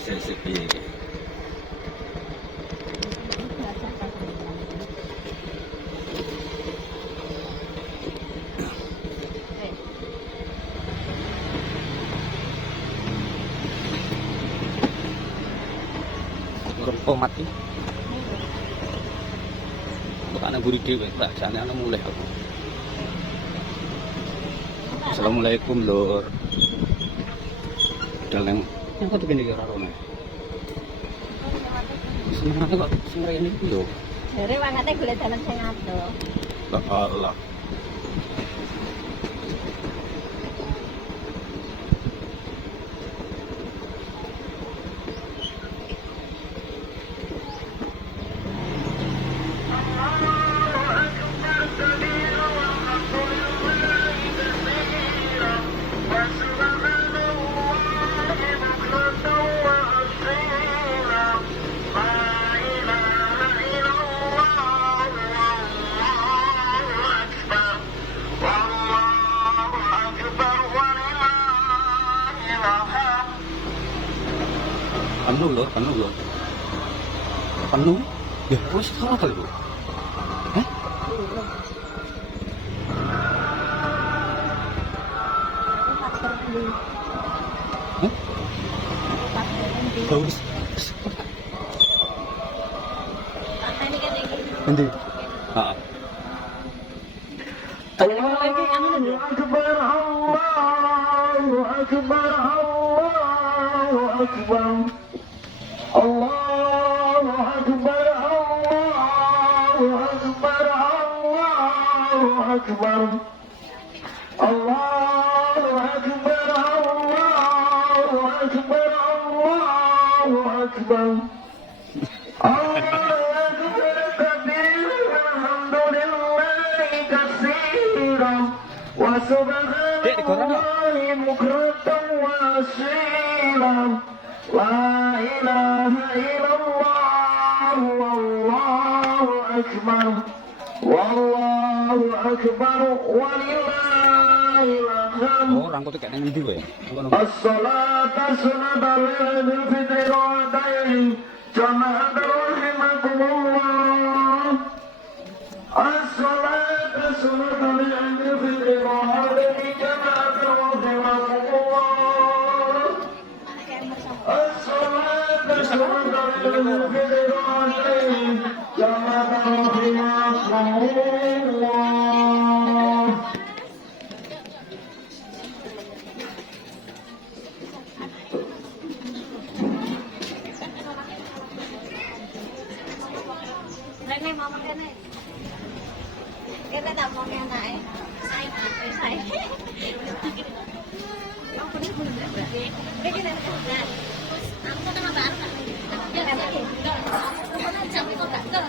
sik piye. Urung mati. Bukan buri dhewe, rasane ana mulih kok. Assalamualaikum, Lur. Dalem yang kok begini ya ora ono. Semangat kok semrene iki lho. Jare wangate golek dalan sing adoh. Allah. Penuh lho. Penuh? Ya, wis salah kali, Bu. Hah? Hah? Bagus. Nanti. Heeh. Allahu Akbar, Allahu Akbar, Allahu Akbar. Allahu Akbar, Allahu Akbar, Allahu Akbar. Allahu Akbar, Allahu Akbar, Allahu Akbar. Allahu Akbar kabiran, alhamdulillahi katsiran, wa subhanallahi bukratan wa asilan. La ilaha illallah, wallahu akbar, wallahu akbar, walillahil hamd. Oh, rangkute kek nang ndi wae? As-salatu sunnatul idul fitri wa adai jama'at rahimakumullah. As-salatu sunnatul idul fitri wa adai jama'at rahimakumullah. As-salatu sunnatul idul fitri wa adai jama'at rahimakumullah. Rene mama kene. Kita tak mau anake. Saya. Aku ni pun berarti. Begini kan. Terus aku kan apa? Ya kan lagi. Mana jam itu tak ke.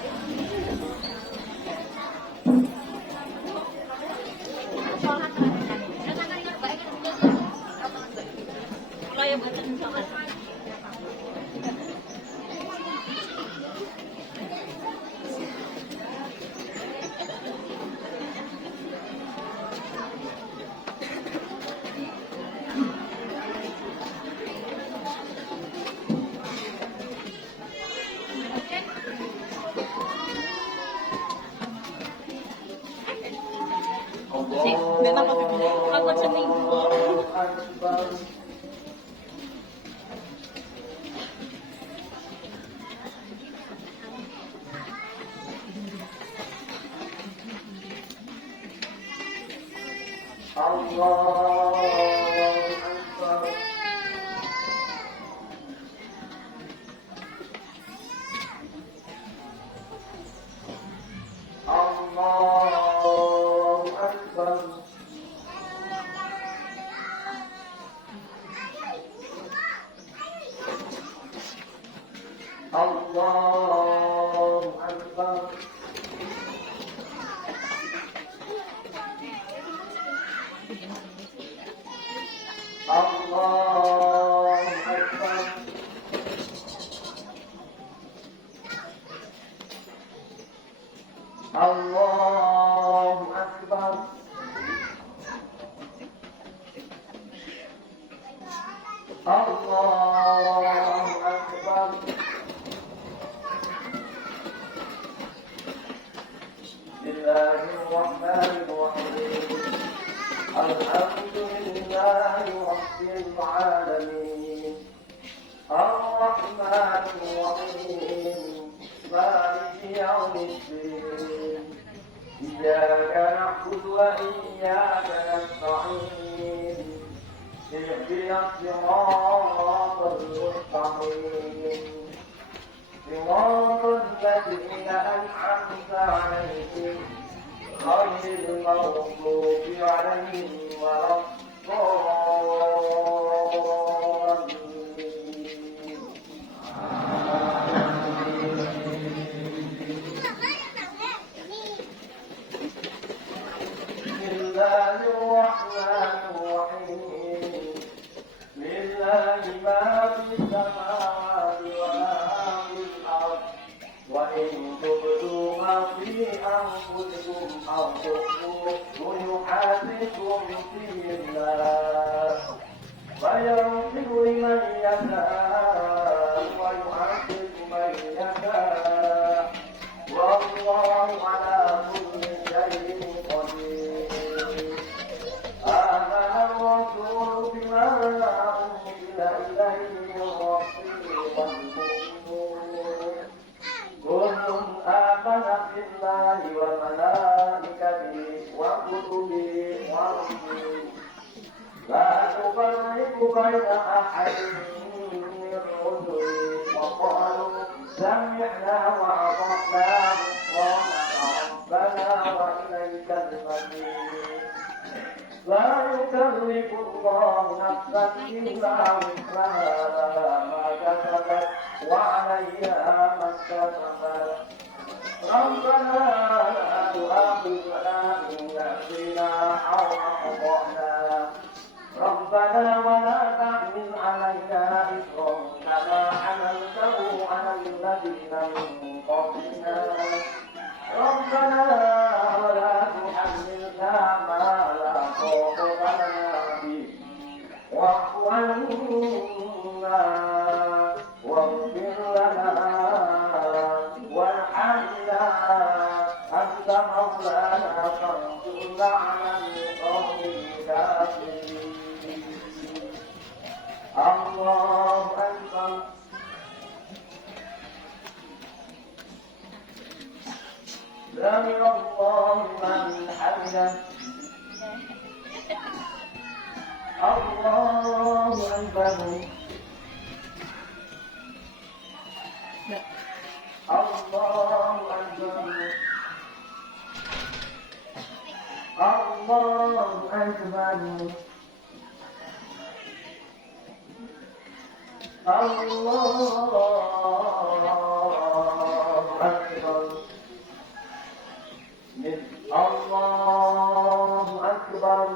Kalau yang baca sholat. Aku seneng. Allahu Akbar. Allahu Akbar. Allahu Akbar. Allahu الله الرحمن الرحيم الحمد لله رب العالمين الرحمن الرحيم مالك يوم الدين إياك نعبد وإياك نستعين اهدنا الصراط المستقيم صراط الذين أنعمت عليهم غير المغضوب عليهم ولا الضالين بسم الله الرحمن الرحيم لله ما في السماوات وما في الأرض وإن تبدوا ما في أنفسكم أو تخفوه يحاسبكم به الله فيغفر لمن يشاء ويعذب من يشاء والله على كل شيء قدير آمن الرسول بما أنزل إليه من ربه والمؤمنون كل آمن بالله وملائكته وكتبه ورسله لا نفرق بين أحد من رسله وقالوا سمعنا وأطعنا غفرانك ربنا وإليك المصير لا يكلف الله نفسا إلا وسعها لها ما كسبت وعليها ما اكتسبت ربنا لا تؤاخذنا إن نسينا أو أخطأنا ربنا ولا تحمل علينا إصرا كما حملته على الذين من قبلنا ربنا ولا تحملنا ما لا طاقة لنا به واعف عنا واغفر لنا وارحمنا أنت مولانا فانصرنا على القوم الكافرين الله أكبر سمع الله من حمده الله أكبر الله أكبر الله أكبر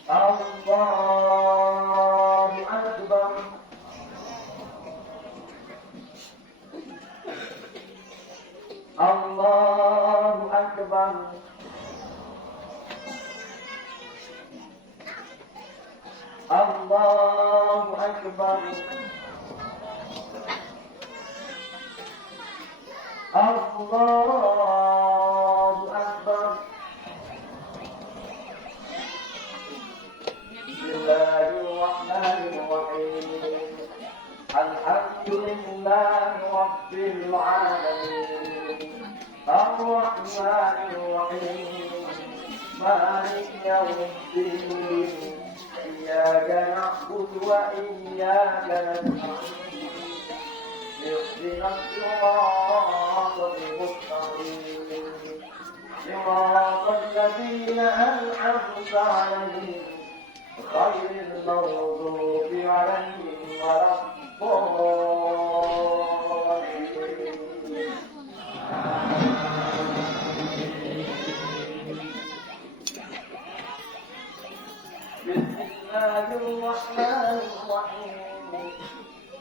الله أكبر الله أكبر الله أكبر الله أكبر الله أكبر الله أكبر بسم الله الرحمن الرحيم الحمد لله رب العالمين الرحمن الرحيم مالك يوم الدين إياك نعبد وإياك نستعين اهدنا الصراط المستقيم صراط الذين أنعمت عليهم غير المغضوب عليهم ولا الضالين بسم الله الرحمن الرحيم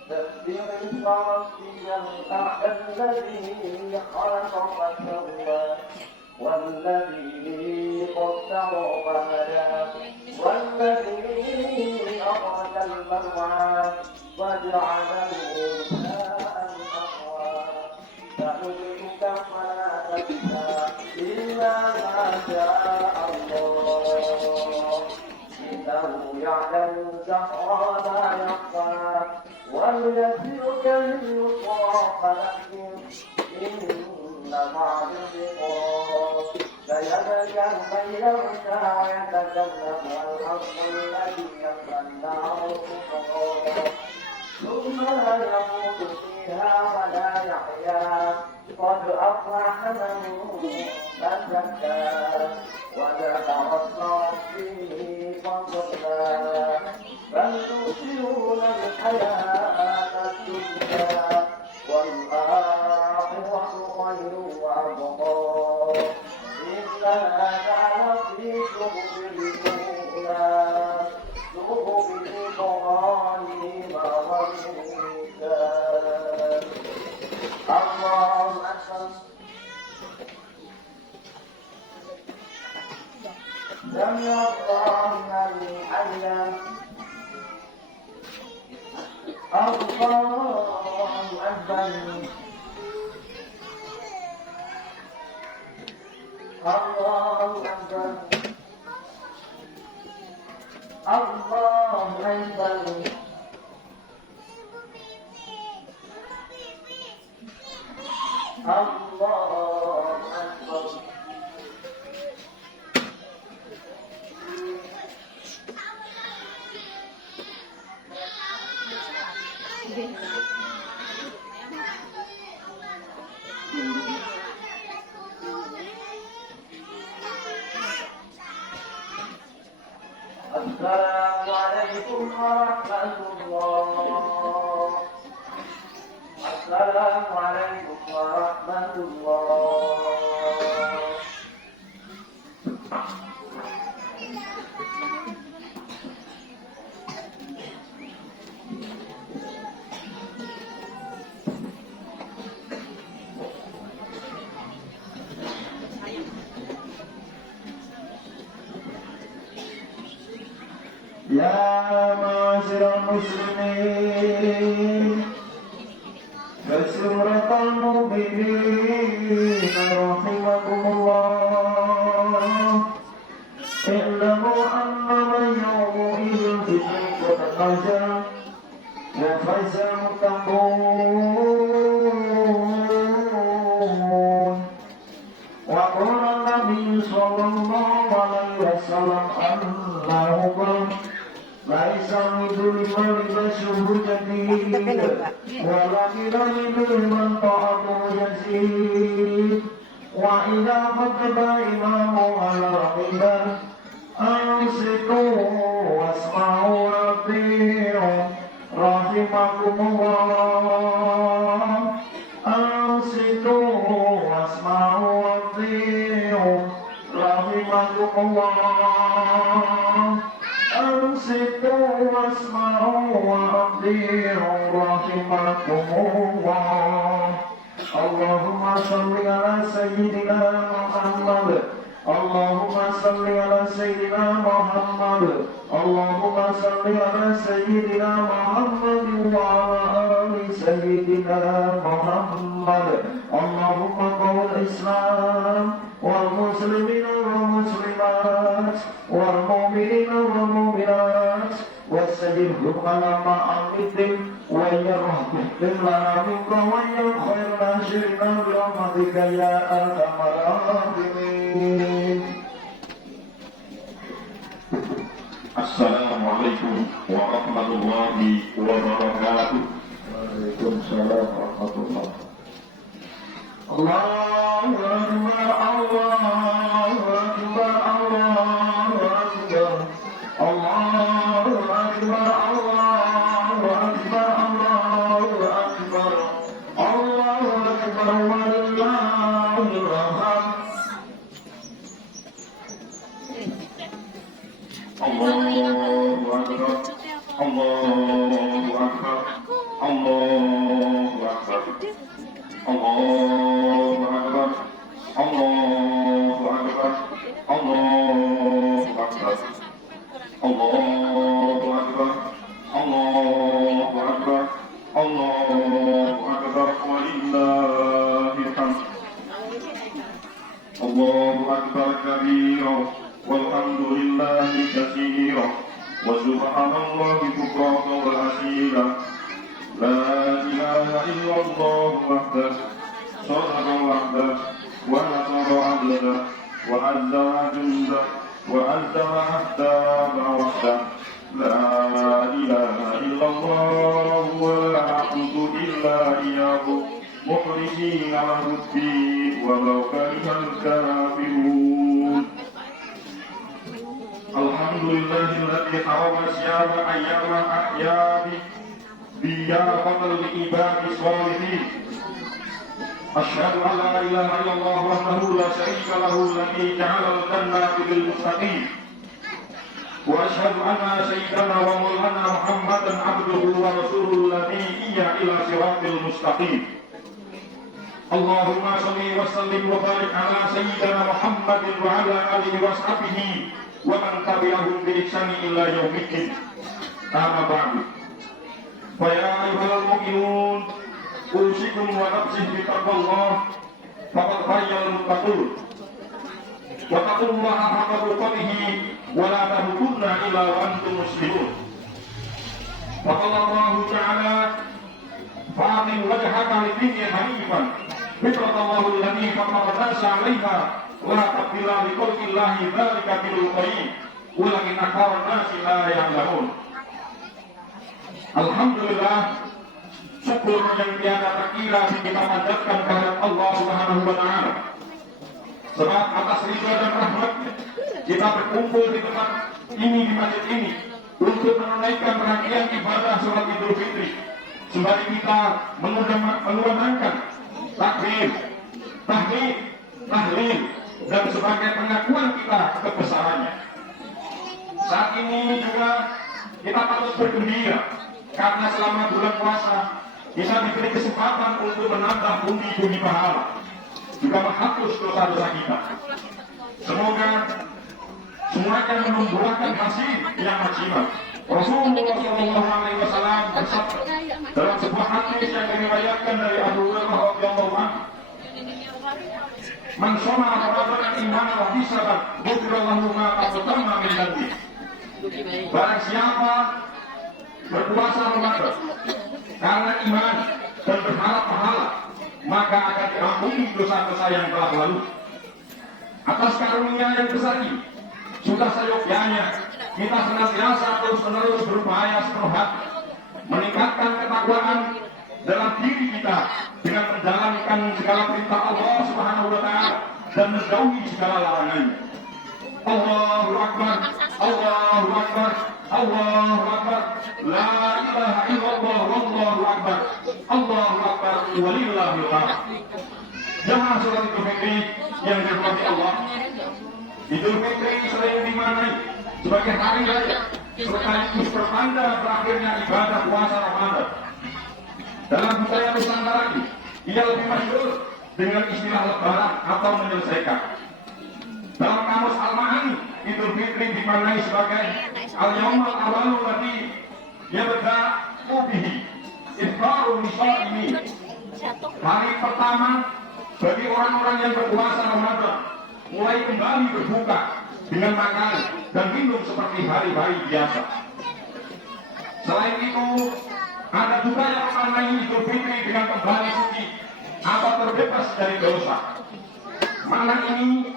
سبح اسم ربك الأعلى الذي خلق فسوى والذي قدر فهدى والذي أخرج المرعى وجعله ماء أحوى إلا ما شاء الله إنه يعلم الجهر وما يخفى وليسرك لليسرى فذكر إن مع الذكرى سيذكر من يخشى ويتجنب الحق الذي يصلى النار الكبرى ثم لا يموت فيها ولا يحيا قد أفلح من تزكى وذكر اسم ربه فصلى بل تؤثرون الحياة الدنيا والآخرة خير وأبقى إن هذا لفي صحف الأولى صحف إبراهيم وموسى الله أكبر سمع الله لمن حمده الله أكبر الله أكبر الله أكبر الله أكبر السلام عليكم ورحمة الله السلام عليكم ورحمة الله يا معاشر المسلمين فسورة المؤمنين رحمكم الله اعلموا أن من يومئذ في قد نجا وفاز المتقون وقال النبي صلى الله عليه وسلم أنه قال ليس الرجل لمن يبشره جديد ولكن الرجل لمن طاعته يزيد وإذا خطب الإمام على القبلة أنصتوا واسمعوا وأطيعوا رحمكم الله أنصتوا واسمعوا وأطيعوا رحمكم الله أنصتوا واسمعوا وأطيعوا رحمكم الله اللهم صل على سيدنا محمد اللهم صل على سيدنا محمد اللهم صل على سيدنا محمد وعلى آل سيدنا محمد اللهم قوم الإسلام والمسلمين والمسلمات والمؤمنين والمؤمنات واستجبهم على ما أمرتم ويرحمهم لنا منك ويا خير ناشرنا برحمتك يا أرحم الراحمين. Assalamualaikum warahmatullahi wabarakatuh. Waalaikumsalam warahmatullahi wabarakatuh. Allahu Akbar, Allahu Akbar, Allahu Akbar, Allahu Akbar, Allahu Akbar, Allahu Akbar, Allahu Akbar, walillahil hamd. Allahu Akbar, Allahu Akbar, Allahu Akbar, Allahu Akbar, Allahu Akbar, Allahu Akbar, Allahu Akbar, Allahu Akbar, Allahu Akbar, walillahil hamd. أكبر كبيرا والحمد لله كثيرا وسبحان الله بكرة وأصيلا لا إله إلا الله وحده صدق وحده ونصر عبده وعز جنده وألزم أحزاب وحده لا إله إلا الله ولا نعبد إلا إياه مخلصين له الدين ولو كره الكافرون الحمد لله الذي حرم صيام أيام أحيائه ضيافة لعباد الصالحين أشهد أن لا إله إلا الله وحده لا شريك له الذي جعل الجنة للمتقين وأشهد أن سيدنا ومولانا محمدا عبده ورسوله الذي هي إلى صراط المستقيم اللهم صل وسلم وبارك على سيدنا محمد وعلى آله وصحبه ومن تبعهم بإحسان إلى يوم الدين أما بعد فيا أيها المؤمنون أوصيكم ونفسي بتقوى الله فقد خير المتقون واتقوا الله حق تقاته ولا تموتن إلا وأنتم مسلمون وقال الله تعالى فأقم وجهك للدين حنيفا فطرة الله التي فطر الناس عليها لا تبديل لخلق الله ذلك دين القيم ولكن أكثر الناس لا يعلمون. Alhamdulillah, syukur yang tiada terkira kita panjatkan kepada Allah Subhanahu wa Ta'ala. Sebab atas ridha dan rahmatnya kita berkumpul di tempat ini, di masjid ini, untuk menunaikan rangkaian ibadah sholat Idul Fitri. Sembari kita mengumandangkan takbir, tahmid, tahlil, dan sebagai pengakuan kita kebesarannya. Saat ini juga kita patut bergembira karena selama bulan puasa kita diberi kesempatan untuk menambah pundi-pundi pahala, juga menghapus dosa-dosa kita. Semoga semuanya membuahkan hasil yang maksimal. Rasulullah SAW bersabda dalam sebuah hadis yang diriwayatkan dari Abu Hurairah radhiyallahu anhu, "Man shoma Ramadan imanan wa ihtisaban, ghufira lahu ma taqaddama min dhanbi." Barang siapa berpuasa Ramadan karena iman dan berharap pahala, maka akan diampuni dosa-dosa yang telah lalu. Atas karunia yang besar ini, sudah seyogyanya kita senantiasa terus-menerus berupaya sepenuh hati meningkatkan ketakwaan dalam diri kita dengan menjalankan segala perintah Allah Subhanahu wa Ta'ala dan menjauhi segala larangannya. Allahu Akbar, Allahu Akbar, Allahu Akbar, la ilaha illallah, wallahu akbar, Allahu Akbar, walillahil hamd. Jamaah sholat Idul Fitri yang dirahmati Allah, Idul Fitri sering dimaknai sebagai hari raya sekaligus pertanda berakhirnya ibadah puasa Ramadan. Dalam budaya Nusantara ini, ia lebih masyhur dengan istilah lebaran atau menyelesaikan. Dalam kamus Al-Ma'ani, Idul Fitri dimaknai sebagai al-yawmal awalu ladzi yabda'u bihi iftarul shaimi. Hari pertama bagi orang-orang yang berpuasa Ramadan mulai kembali berbuka dengan makan dan minum seperti hari-hari biasa. Selain itu, ada juga yang memaknai Idul Fitri dengan kembali suci atau terbebas dari dosa. Makna ini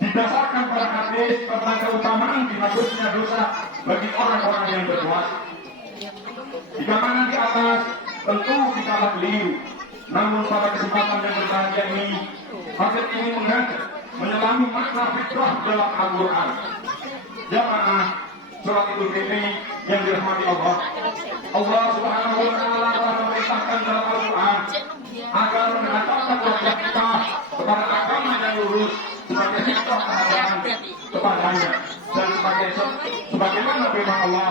didasarkan pada hadis tentang keutamaan dihapusnya dosa bagi orang-orang yang berpuasa. Jika mana di atas tentu tidaklah keliru, namun pada kesempatan yang berbahagia ini, hadis ini mengajak menyelami makna fitrah dalam Al-Quran. Jamaah sholat Idul Fitri yang dirahmati Allah, Allah Subhanahu wa Ta'ala telah memerintahkan dalam Al-Quran agar mengantarkan wajah kita kepada agama yang lurus sebagai fitrah keadaan kepadanya dan sebagaimana firman Allah,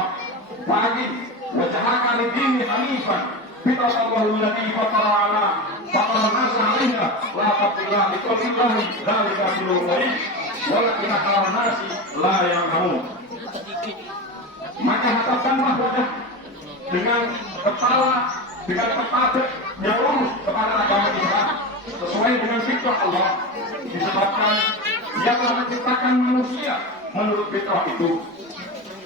"Fa'aqim wajhaka lid-dini hanifan fitrah Allahul lati fatara 'ala an-nasa 'alaiha la tabdila li khalqillahi dzalika dinul qayyim walakin aktsarun nasi la ya'lamun." Maka hadapkanlah wajah dengan kepala, dengan kepada yang lurus kepada agama Islam sesuai dengan fitrah Allah, di disebabkan Dia telah menciptakan manusia menurut fitrah itu.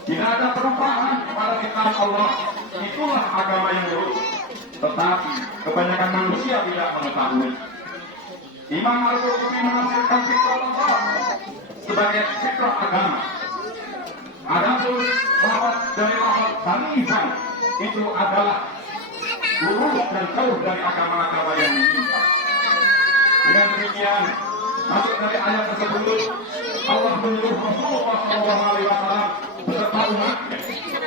Tidak ada perubahan pada fitrah Allah. Itulah agama yang lurus. Tetapi kebanyakan manusia tidak mengetahui. Imam Al-Qurtubi menafsirkan fitrah Allah sebagai fitrah agama. Adapun lafaz dari lafaz hanifan itu adalah lurus dan jauh dari agama-agama yang menyimpang. Dengan demikian, masuk dari ayat tersebut, Allah menyuruh Rasulullah SAW beserta umatnya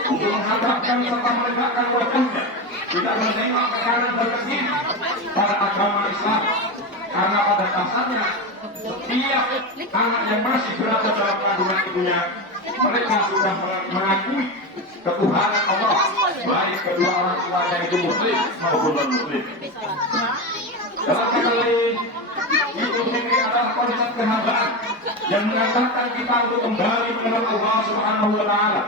untuk menghadapkan serta menegakkan wajahnya, tidak menengok ke kanan dan ke kiri pada agama Islam, karena pada dasarnya setiap anak yang masih berada dalam kandungan ibunya, mereka sudah mengakui ketuhanan Allah, baik kedua orang tuanya itu muslim maupun non muslim. Dalam kata lain, itu sendiri adalah konsep kehambaan yang mengantarkan kita untuk kembali mengenal Allah Subhanahu wa Ta'ala.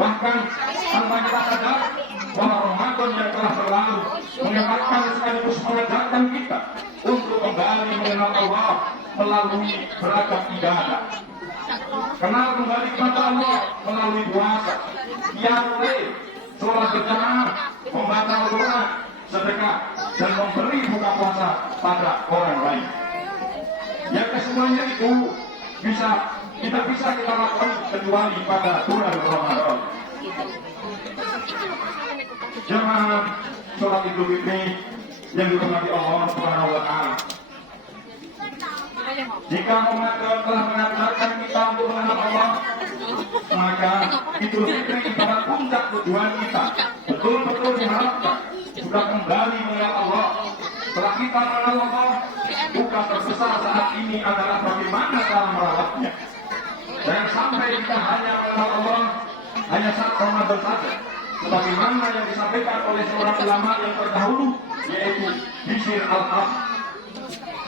Bahkan tanpa kita sadar bahwa Ramadan yang telah berlalu mengingatkan sekaligus mengajarkan kita untuk kembali mengenal Allah melalui beragam ibadah. Kenal kembali kepada Allah melalui puasa, qiyamul lail, sholat berjamaah, membaca Al-Quran, sedekah, dan memberi buka puasa pada orang lain. Yang kesemuanya itu tidak bisa kita lakukan kecuali pada bulan Ramadan. Jemaah sholat Idul Fitri yang dirahmati Allah Subhanahu wa Ta'ala. Jika Ramadan telah mengajarkan kita untuk mengenal Allah, maka Idul Fitri adalah puncak tujuan kita. Betul-betul diharapkan sudah kembali mengenal Allah. Setelah kita mengenal Allah, tugas terbesar saat ini adalah bagaimana cara merawatnya. Jangan sampai kita hanya mengenal Allah hanya saat Ramadan saja, sebagaimana yang disampaikan oleh seorang ulama yang terdahulu, yaitu Bishr al-Haq.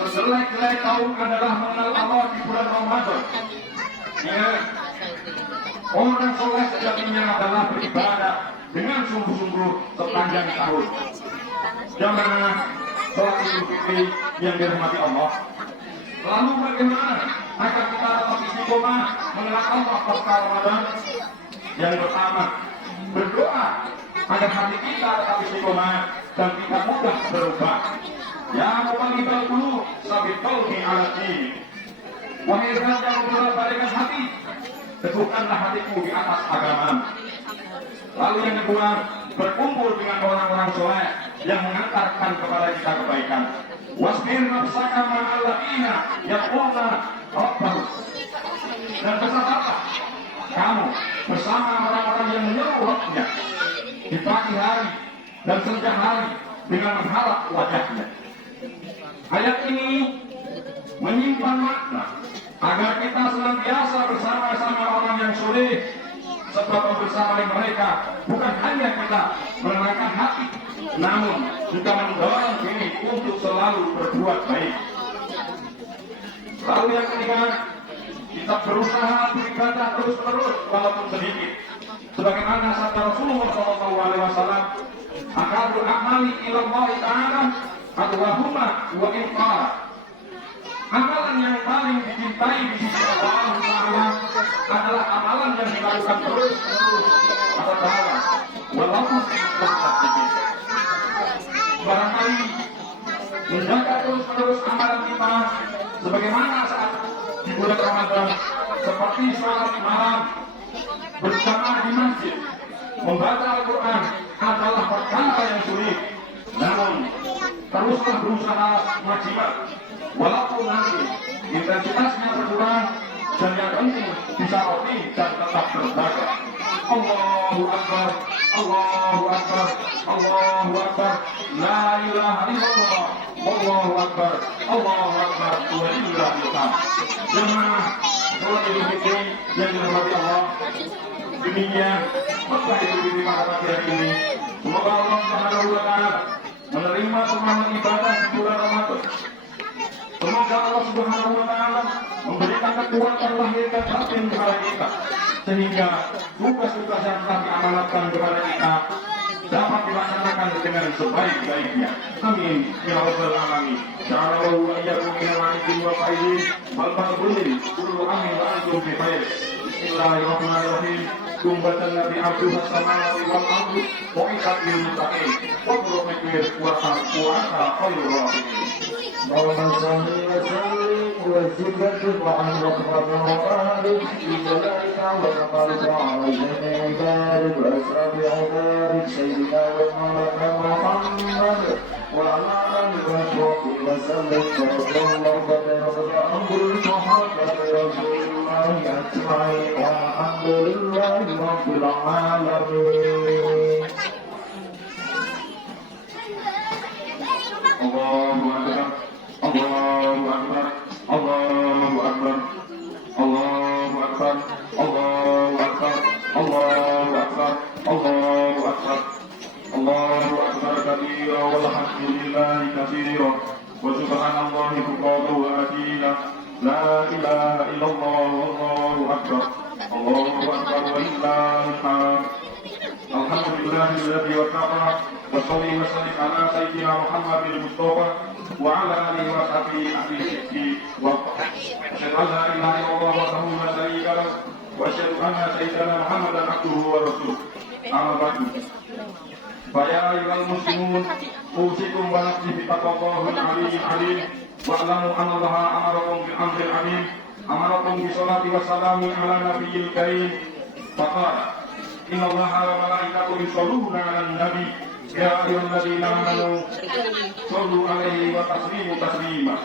Sejelek-jelek kaum adalah mengenal Allah di bulan Ramadan. Ingat, orang soleh sejatinya adalah beribadah dengan sungguh-sungguh sepanjang tahun. Jamaah sholat Idul Fitri yang dirahmati Allah. Lalu bagaimana agar kita dapat istiqomah mengenal Allah pasca Ramadan? Yang pertama, berdoa agar hati kita tetap istiqomah dan tidak mudah berubah. Ya muqallibal qulub, sabit qalbi ala dini. Wahai zat yang membolak-balikkan hati, teguhkanlah hatiku di atas agama. Lalu yang kedua, berkumpul dengan orang-orang soleh yang mengantarkan kepada kita kebaikan. Wasbir nafsaka ma'alladzina yaquluna rabbana. Dan bersabarlah kamu bersama orang-orang yang menyeru Rabbnya di pagi hari dan senja hari dengan mengharap wajahnya. Ayat ini menyimpan makna agar kita senantiasa bersama-sama orang yang soleh, sebab bersama mereka bukan hanya kita menenangkan hati, namun juga mendorong diri untuk selalu berbuat baik. Lalu yang ketiga, kita berusaha beribadah terus-menerus walaupun sedikit, sebagaimana sabda Rasulullah SAW, "Ahabul a'mali ila Allah Ta'ala adwahuma wa in qala." Amalan yang paling dicintai di sisi Allah Ta'ala adalah amalan yang dilakukan terus-menerus atau ta'ala walaupun sedikit. Barangkali menjaga terus-menerus amalan kita sebagaimana saat di bulan Ramadan, seperti sholat malam, berjamaah di masjid, membaca Al-Quran adalah perkara yang sulit. Namun teruslah berusaha maksimal, walaupun nanti intensitasnya berkurang, dan yang penting bisa rutin dan tetap terjaga. Allahu Akbar, Allahu Akbar, Allahu Akbar, la ilaha illallah, Allahu Akbar, Allahu Akbar, walillahil hamd. Jemaah sholat Idul Fitri yang dirahmati Allah, demikian khutbah Idul Fitri pada pagi hari ini. Semoga Allah Subhanahu wa Ta'ala menerima semua ibadah di bulan Ramadan. Semoga Allah Subhanahu wa Ta'ala memberikan kekuatan lahir dan batin kepada kita, sehingga tugas-tugas yang telah diamanatkan kepada kita dapat dilaksanakan dengan sebaik-baiknya. Amin ya rabbal alamin. Ja'alallahu wa iyyakum minal mu'minin wal faizin wal maqbulin. Qulu amin wa antum bi khair. Bismillahirrahmanirrahim. Gumbatan Nabi Abdullah Samawati wal Ardu Mu'ikat lil Mutaqin Wabro Mekir Puasa Khairul Rahimin. اللهم صل وسلم وزد وعن رحمة وآله بجلالك وكمالك على جميع عبادك وأشرف عبادك سيدنا ومولانا محمد وعلى آله وصحبه وسلم ورضي الله عن الصحابة رسول الله أجمعين والحمد لله رب العالمين. Allahu Akbar, Allahu Akbar, Allahu Akbar, Allahu Akbar, Allahu Akbar, Allahu Akbar, Allahu Akbar, Allahu Akbar kabira walhamdulillahi katsira wa subhanallahi bukratan wa asila. La ilaha illallah wallahu akbar. Allahu akbar walillahil hamd. Alhamdulillahilladzi wafaqa wa salli wa sallim ala sayyidina Muhammadil Mustafa wa ala alihi wa sahbihi ahli sidqi wa asyhadu an la ilaha illallah wahdahu la syarika lahu wa asyhadu anna sayyidina Muhammadan abduhu wa rasuluh. Amma ba'du. Fa ya ayyuhal muslimun usikum wa nafsi bi taqwallahil aliyyil alim wa alamu anna Allaha amarakum bil amril alim amarakum bi sholati wa salami ala nabiyyil karim. Faqala Inna Allaha wa malaikatahu yusholluna 'alan nabi ya ayyuhalladzina amanu shollu 'alaihi wa taslimu taslima.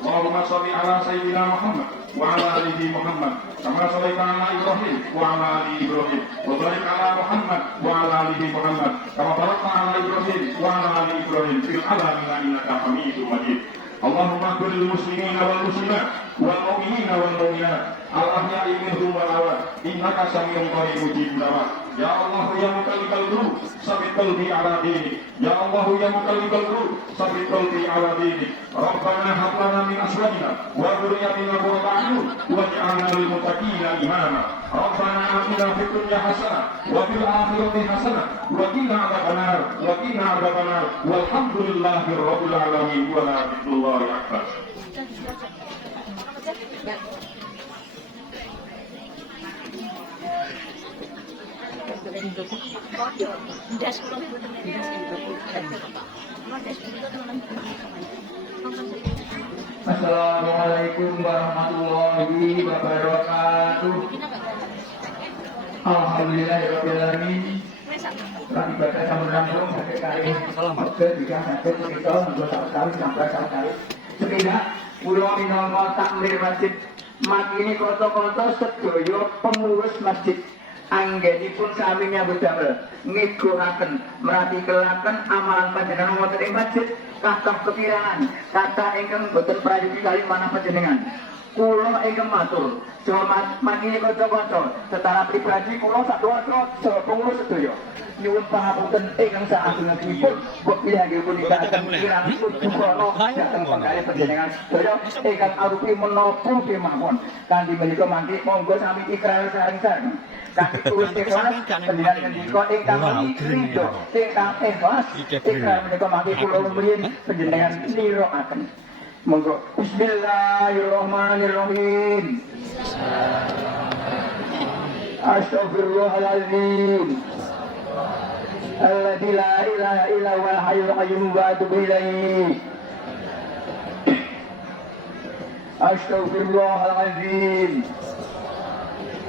Allahumma sholli 'ala sayyidina Muhammad wa 'ala ali Muhammad kama shallaita 'ala Ibrahim wa 'ala ali Ibrahim wa barik 'ala Muhammad wa 'ala ali Muhammad kama barakta 'ala Ibrahim wa 'ala ali Ibrahim fil 'alamin innaka Hamidum Majid. Allahumma ighfir lil muslimina wal muslimat wal mu'minina wal mu'minat al-ahya'i minhum wal amwat innaka samii'un qaribun mujibud da'wat. Ya Allah ya muqallibal qulub sabbit qalbi 'ala dinik. Ya Allah ya muqallibal qulub sabbit qalbi 'ala dinik. Rabbana hab lana min azwajina wa dhurriyyatina qurrata a'yun waj'alna lil muttaqina imama. Rabbana atina fid dunya hasanah wa fil akhirati hasanah wa qina adzabannar wa qina adzabannar walhamdulillahi rabbil alamin wa la ilaha akbar. Assalamualaikum warahmatullahi wabarakatuh. Alhamdulillahirrahmanirrahim. Setelah ibadah sampun rampung pakai kali oke juga sakit kita anggota sekali sampai sekali. Sekidak kula minangka takmir masjid makini kota-kota sedaya pengurus masjid anggenipun sami nyambut damel ngegohaken meratikaken amalan panjenengan wonten ing masjid kathah kepirangan kathah ingkang boten prayogi kali manah panjenengan. Kula ingkang matur saha makini kota-kota secara pribadi kula sadosa saha pengurus sedaya nyuwun pangapunten ingkang saageng-agengipun mbok piyambakipun nindakaken piranipun dukono dhateng panggalih panjenengan sedaya ingkang arupi menapa kemawon kanthi menika mangke monggo sami ikrar sareng-sareng kanthi tulus ikhlas panjenengan ngendika ingkang ridho ingkang ikhlas ikrar menika mangke kula rumiyin panjenengan nirakaken. Monggo bismillahirrahmanirrahim. Astaghfirullahaladzim alladzi la ilaha illa huwal hayyul qayyum wa atubu ilaihi. Astaghfirullahaladzim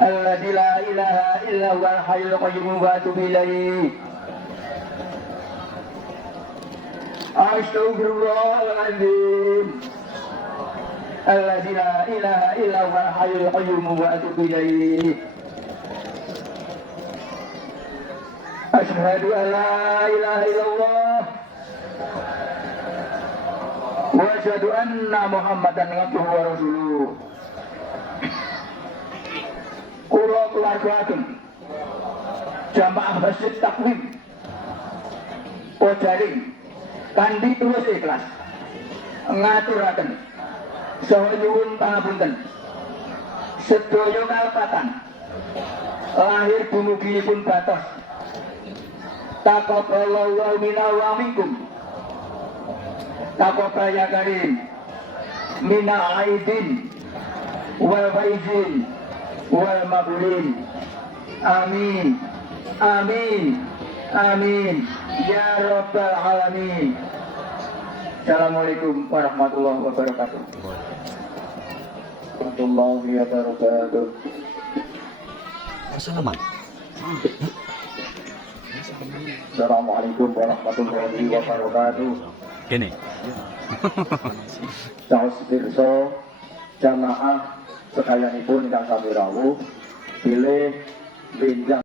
alladzi la ilaha illa huwal hayyul qayyum wa atubu ilaihi. Astaghfirullahaladzim alladzi la ilaha illa huwal hayyul qayyum wa atubu ilaihi. Asyhadu an la ilaha illallah wa asyhadu anna Muhammadan abduhu wa rasuluh. Kula keluarga jamaah masjid takwim Pojaring kanthi tulus ikhlas ngaturaken saha nyuwun pangapunten sedaya kalpatan lahir dumuginipun batos Taqabbalallahu minna wa minkum. Taqabbal ya karim minna aidin wal faizin wal maqbulin. Amin. Amin. Amin. Ya rabbal alamin. Assalamualaikum warahmatullahi wabarakatuh. Warahmatullahi wabarakatuh. Assalamualaikum. Assalamualaikum warahmatullahi wabarakatuh. Gini. Saos pirsa jamaah sekalianipun ingkang sami rawuh bilih benjang